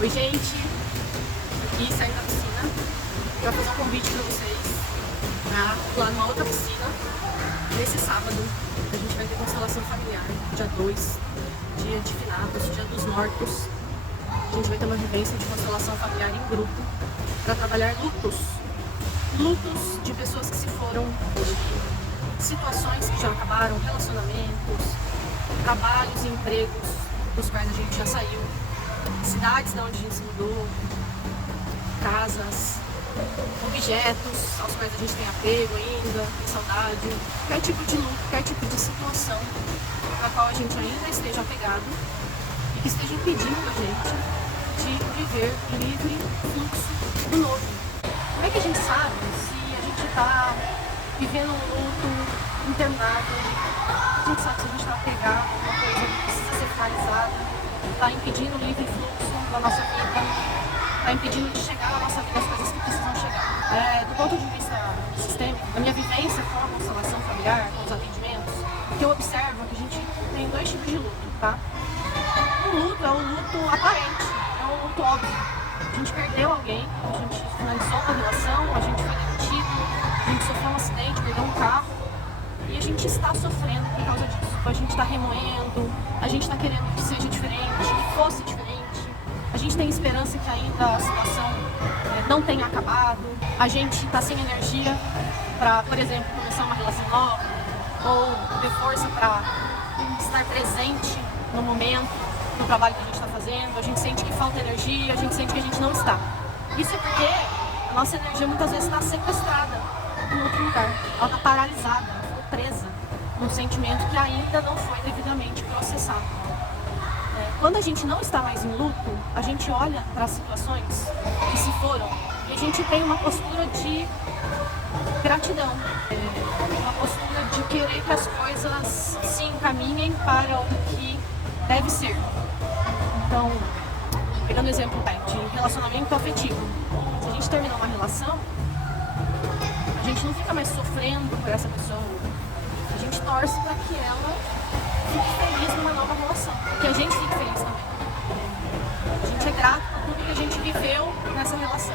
Oi, gente, aqui saindo da piscina para fazer um convite para vocês para pular numa outra piscina. Nesse sábado a gente vai ter constelação familiar, dia 2, dia de finados, dia dos mortos. A gente vai ter uma vivência de constelação familiar em grupo para trabalhar lutos de pessoas que se foram, de situações que já acabaram, relacionamentos, trabalhos e empregos dos quais a gente já saiu, cidades de onde a gente se mudou, casas, objetos aos quais a gente tem apego ainda, tem saudade, qualquer tipo de luto, qualquer tipo de situação na qual a gente ainda esteja apegado e que esteja impedindo a gente de viver livre fluxo do novo. Como é que a gente sabe se a gente está vivendo um luto interminável? A gente sabe se a gente está apegado a uma coisa que precisa ser finalizada, está impedindo o livre fluxo da nossa vida, está impedindo de chegar na nossa vida as coisas que precisam chegar. Do ponto de vista sistêmico, a minha vivência com a constelação familiar, com os atendimentos, o que eu observo é que a gente tem dois tipos de luto, tá? Um luto é um luto aparente, é um luto óbvio. A gente perdeu alguém, a gente finalizou uma relação, a gente foi demitido, a gente sofreu um acidente, perdeu um carro e a gente está sofrendo por causa disso. A gente está remoendo, a gente está querendo que seja diferente, que fosse diferente. A gente tem esperança que ainda a situação não tenha acabado. A gente está sem energia para, por exemplo, começar uma relação nova ou ter força para estar presente no momento, no trabalho que a gente está fazendo. A gente sente que falta energia, a gente sente que a gente não está. Isso é porque a nossa energia muitas vezes está sequestrada em outro lugar. Ela está paralisada, ela ficou presa num sentimento que ainda não foi devidamente processado. Quando a gente não está mais em luto, a gente olha para as situações que se foram e a gente tem uma postura de gratidão, uma postura de querer que as coisas se encaminhem para o que deve ser. Então, pegando o exemplo de relacionamento afetivo, se a gente terminar uma relação, a gente não fica mais sofrendo por essa pessoa, a gente torce para que ela fique feliz numa nova relação, que a gente fique feliz também. A gente é grato por tudo que a gente viveu nessa relação,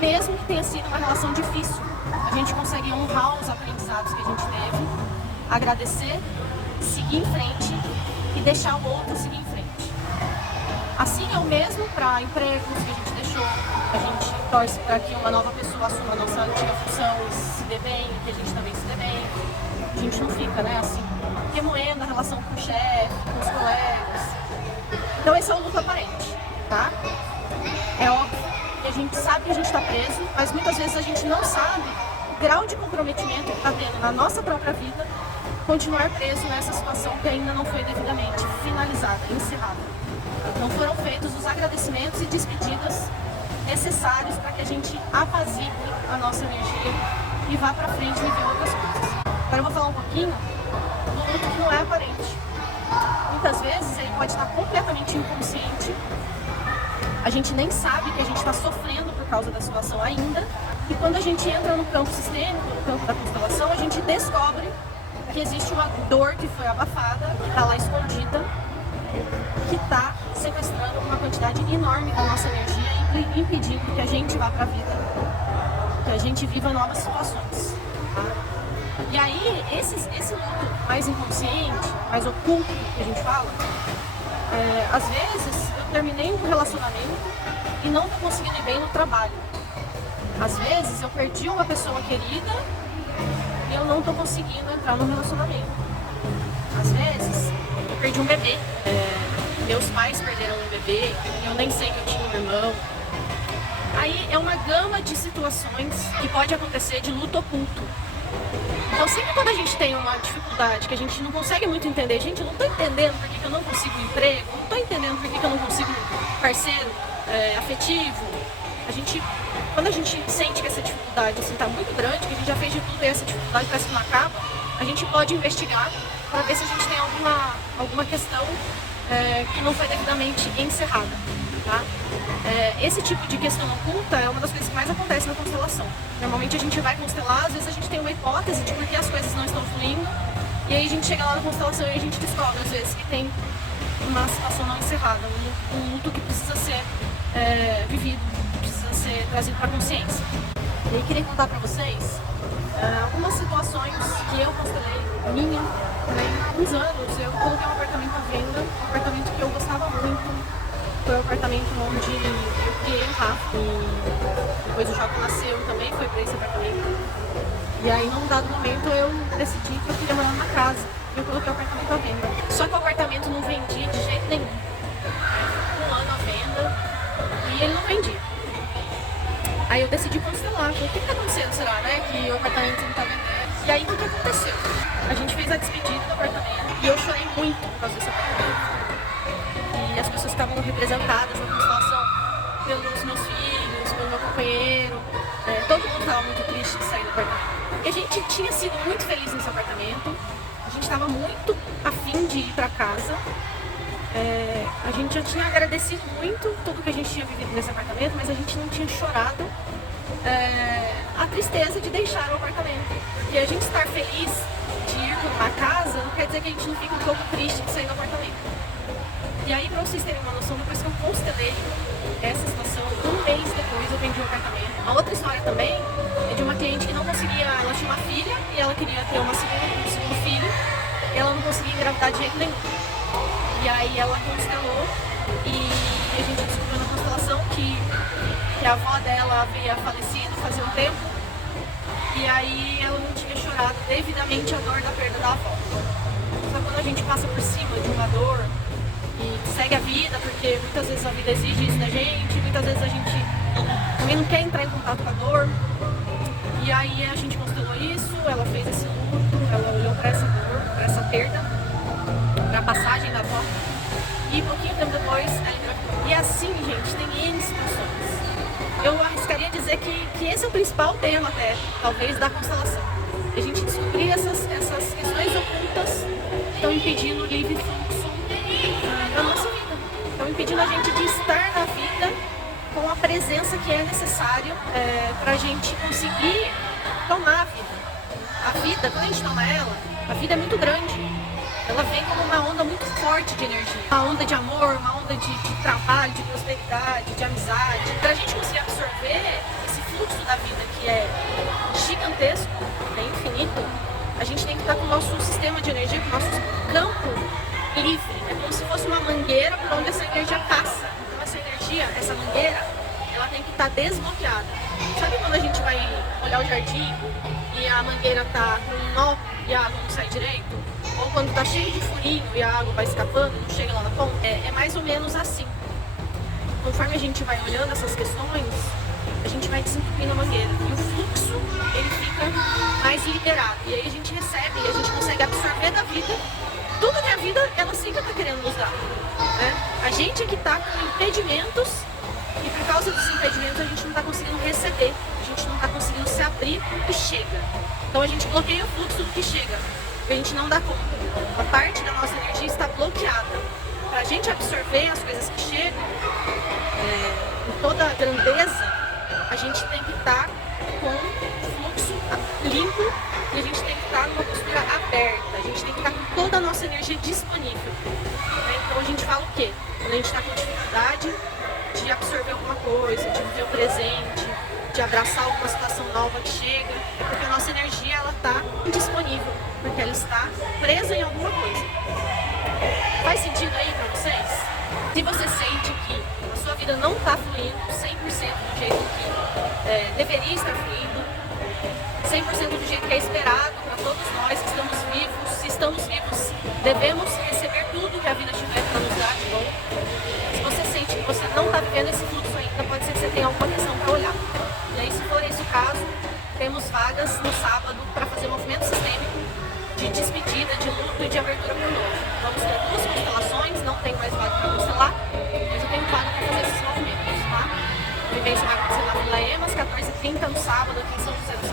mesmo que tenha sido uma relação difícil. A gente consegue honrar os aprendizados que a gente teve, agradecer, seguir em frente e deixar o outro seguir em frente. Assim é o mesmo para empregos que a gente deixou, a gente torce para que uma nova pessoa assuma a nossa antiga função e se dê bem, que a gente também se dê bem. A gente não fica, assim, remoendo a relação com o chefe, com os colegas. Então esse é o luto aparente, tá? É óbvio que a gente sabe que a gente está preso, mas muitas vezes a gente não sabe o grau de comprometimento que está tendo na nossa própria vida continuar preso nessa situação que ainda não foi devidamente finalizada, encerrada. Não foram feitos os agradecimentos e despedidas necessários para que a gente apazigue a nossa energia e vá para frente e viver outras coisas. Agora eu vou falar um pouquinho do luto que não é aparente. Muitas vezes ele pode estar completamente inconsciente, a gente nem sabe que a gente está sofrendo por causa da situação ainda, e quando a gente entra no campo sistêmico, no campo da constelação, a gente descobre que existe uma dor que foi abafada, que está lá escondida, que está sequestrando uma quantidade enorme da nossa energia e impedindo que a gente vá para a vida, que a gente viva novas situações. Tá? E aí, esse luto mais inconsciente, mais oculto que a gente fala, às vezes eu terminei um relacionamento e não estou conseguindo ir bem no trabalho. Às vezes eu perdi uma pessoa querida e eu não estou conseguindo entrar no relacionamento. Às vezes eu perdi um bebê, meus pais perderam um bebê e eu nem sei que eu tinha um irmão. Aí é uma gama de situações que pode acontecer de luto oculto. Então sempre quando a gente tem uma dificuldade que a gente não consegue muito entender, gente, eu não estou entendendo por que eu não consigo um emprego, não estou entendendo por que eu não consigo um parceiro afetivo, quando a gente sente que essa dificuldade está muito grande, que a gente já fez de tudo e essa dificuldade parece que não acaba, a gente pode investigar para ver se a gente tem alguma questão que não foi devidamente encerrada. Tá? Esse tipo de questão oculta é uma das coisas que mais acontece na constelação. Normalmente a gente vai constelar, às vezes a gente tem uma hipótese de por que as coisas não estão fluindo, e aí a gente chega lá na constelação e a gente descobre, às vezes, que tem uma situação não encerrada, um luto que precisa ser vivido, que precisa ser trazido para a consciência. E aí queria contar para vocês algumas situações que eu constelei minha. Há alguns anos eu coloquei um apartamento à venda, um apartamento que eu gostava muito. Foi o apartamento onde eu criei o Rafa e depois o Jota nasceu, também foi para esse apartamento. E aí num dado momento eu decidi que eu queria morar numa casa e eu coloquei o apartamento à venda. Só que o apartamento não vendia de jeito nenhum. Um ano à venda e ele não vendia. Aí eu decidi constelar, falei, o que está acontecendo, será, né? Que o apartamento não está vendendo. E aí o que aconteceu? A gente fez a despedida do apartamento e eu chorei muito por causa desse apartamento. E as pessoas estavam representadas na constelação pelos meus filhos, pelo meu companheiro. Todo mundo estava muito triste de sair do apartamento. E a gente tinha sido muito feliz nesse apartamento. A gente estava muito afim de ir para casa. A gente já tinha agradecido muito tudo que a gente tinha vivido nesse apartamento, mas a gente não tinha chorado a tristeza de deixar o apartamento. Porque a gente estar feliz de ir para casa não quer dizer que a gente não fica um pouco triste de sair do apartamento. E aí, para vocês terem uma noção, depois que eu constelei essa situação, um mês depois eu vendi o apartamento. A outra história também é de uma cliente que não conseguia, ela tinha uma filha e ela queria ter um segundo filho, e ela não conseguia engravidar de jeito nenhum. E aí ela constelou e a gente descobriu na constelação que a avó dela havia falecido fazia um tempo, e aí ela não tinha chorado devidamente a dor da perda da avó. Só quando a gente passa por cima de uma dor e segue a vida, porque muitas vezes a vida exige isso da gente, muitas vezes a gente também não quer entrar em contato com a dor. E aí a gente constelou isso, ela fez esse luto, ela olhou para essa dor, para essa perda, para a passagem da avó, e pouquinho tempo depois ela engravidou. E assim, gente, tem N situações. Eu arriscaria dizer que esse é o principal tema até, talvez, da constelação. A gente descobrir essas questões ocultas que estão impedindo o livre fluxo da nossa vida. Estão impedindo a gente de estar na vida com a presença que é necessário para a gente conseguir tomar a vida. A vida, quando a gente toma ela, a vida é muito grande. Ela vem como uma onda muito forte de energia. Uma onda de amor, uma onda de trabalho, de prosperidade, de amizade. Para a gente conseguir absorver esse fluxo da vida que é gigantesco, é infinito, a gente tem que estar com o nosso sistema de energia, com o nosso campo livre. É como se fosse uma mangueira por onde essa energia passa. Então essa energia, essa mangueira, ela tem que estar desbloqueada. Sabe quando a gente vai olhar o jardim e a mangueira está com um nó e a água não sai direito? Ou quando está cheio de furinho e a água vai escapando, não chega lá na ponta? É mais ou menos assim. Conforme a gente vai olhando essas questões, a gente vai desentupindo a mangueira. E o fluxo, ele fica mais liberado. E aí a gente recebe, e a gente consegue absorver da vida tudo que a vida, ela sempre está querendo nos dar. Né? A gente é que está com impedimentos, e por causa dos impedimentos a gente não está conseguindo receber. A gente não está conseguindo se abrir do que chega. Então a gente bloqueia o fluxo do que chega. A gente não dá conta. A parte da nossa energia está bloqueada. Para a gente absorver as coisas que chegam, em toda a grandeza, a gente tem que estar com o fluxo limpo e a gente tem que estar numa postura aberta. A gente tem que estar com toda a nossa energia disponível. Então a gente fala o quê? Quando a gente está com dificuldade de absorver alguma coisa, de viver o presente, de abraçar alguma situação nova que chega, é porque a nossa energia ela está indisponível, porque ela está presa em alguma coisa. Faz sentido aí para vocês? Se você sente que a sua vida não está fluindo 100% do jeito que deveria estar fluindo, 100% do jeito que é esperado para todos nós que estamos vivos, se estamos vivos, devemos receber tudo que a vida tiver para nos dar de bom. Se você sente que você não está vivendo esse fluxo ainda, pode ser que você tenha alguma questão para olhar. E aí, se for esse o caso, temos vagas no sábado para fazer movimento sistêmico de despedida, de luto e de abertura para o novo. Vamos ter 2 constelações, não tenho mais vaga para constelar, mas eu tenho vaga para fazer esses movimentos, tá? A vivência vai acontecer na Vila Emas, 14h30 no sábado, aqui em São José dos